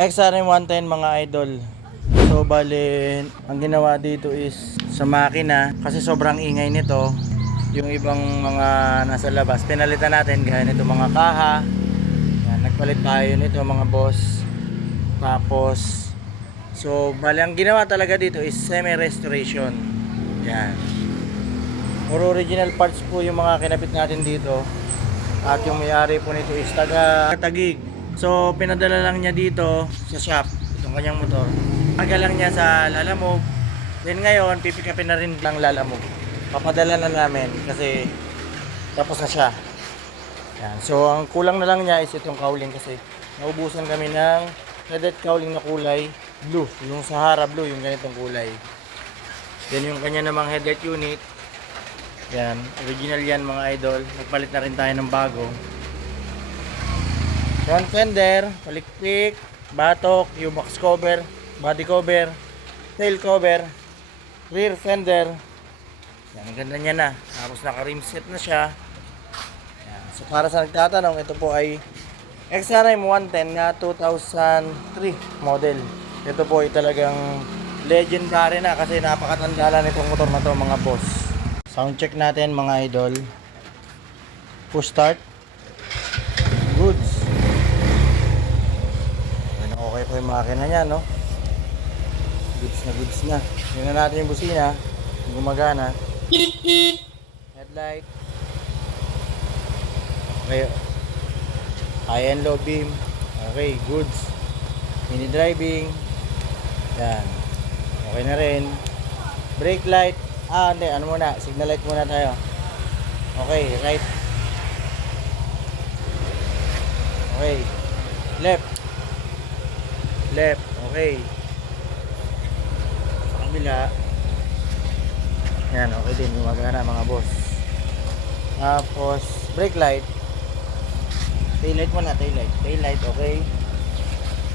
XRM 110 mga idol. So bali, ang ginawa dito is sa makina kasi sobrang ingay nito. Yung ibang mga nasa labas, pinalitan natin gaya nito mga kaha. Yan, nagpalit tayo nito mga boss. Tapos, so bali ang ginawa talaga dito is semi-restoration. Yan. Puro original parts po yung mga kinabit natin dito. At yung may-ari po nito is taga-Taguig. So pinadala lang niya dito sa shop itong kanyang motor. Taga lang niya sa Lalamove. Then ngayon pipick upin na rin ng Lalamove. Papadala na namin kasi tapos na siya. Yan. So ang kulang na lang niya is itong cowling kasi naubusan kami ng threaded cowling na kulay blue. Yung Sahara blue, yung ganitong kulay. Then yung kanya namang headlight unit. Yan, original yan mga idol. Nagpalit na rin tayo ng bago. Front fender, palikpik, batok, yung box cover, body cover, tail cover, rear fender. Yan, ang ganda niya na. Tapos naka-rim set na siya. Yan. So para sa nagtatanong, ito po ay XRM 110 na 2003 model. Ito po ay talagang legendary na kasi napakatanda na nitong motor na to mga boss. Sound check natin mga idol. Push start. Goods. Okay po yung makina niya, no? Goods na. Tingnan natin yung busina. Gumagana. Headlight. Okay. High and low beam. Okay, goods. Mini driving. Yan. Okay na rin. Brake light. Hindi. Ano muna? Signal light muna tayo. Okay, right. Okay. Left. Left. Okay. Sa kabila. Yan, okay din. Gumagana mga boss. Tapos, brake light. Tail light muna, tail light. Tail light, okay.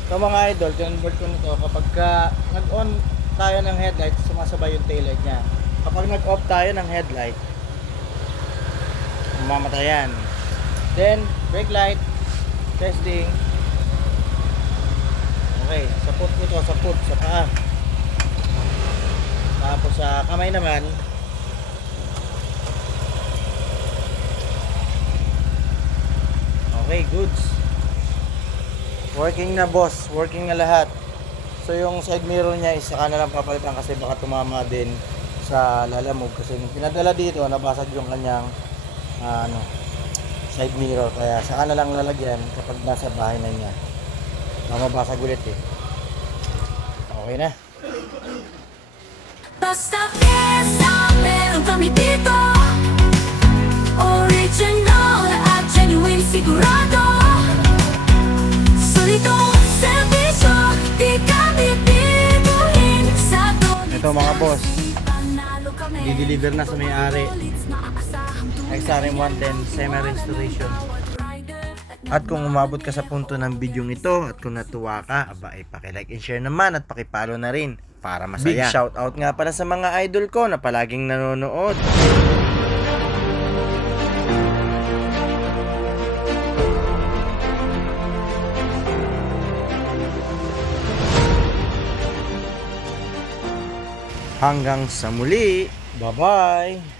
So mga idol, convert ko nito kapag nag-on tayo ng headlight, sumasabay yung tail light niya. Kapag nag-off tayo ng headlight, mamatayan. Then, brake light, testing. Okay, sa foot nito, sa paa. Tapos sa kamay naman, okay, goods. Working na boss, working na lahat. So yung side mirror niya is saka na lang papalitan kasi baka tumama din sa Lalamove kasi nung pinadala dito nabasag yung kanyang side mirror kaya saka na lang lalagyan kapag nasa bahay na niya. Mababasag ulit eh. Okay na. Basta fiesta, meron kami dito. Original at genuine sigurado. Solidong servisyo, di kami bibiguin sa doon. Ito mga boss, i-deliver na sa may-ari. XRM 110 semi-restoration. At kung umabot ka sa punto ng bidyong ito at kung natuwa ka, aba ay paki-like and share naman at paki-follow na rin para masaya. Big shout out nga para sa mga idol ko na palaging nanonood. Hanggang sa muli. Bye-bye.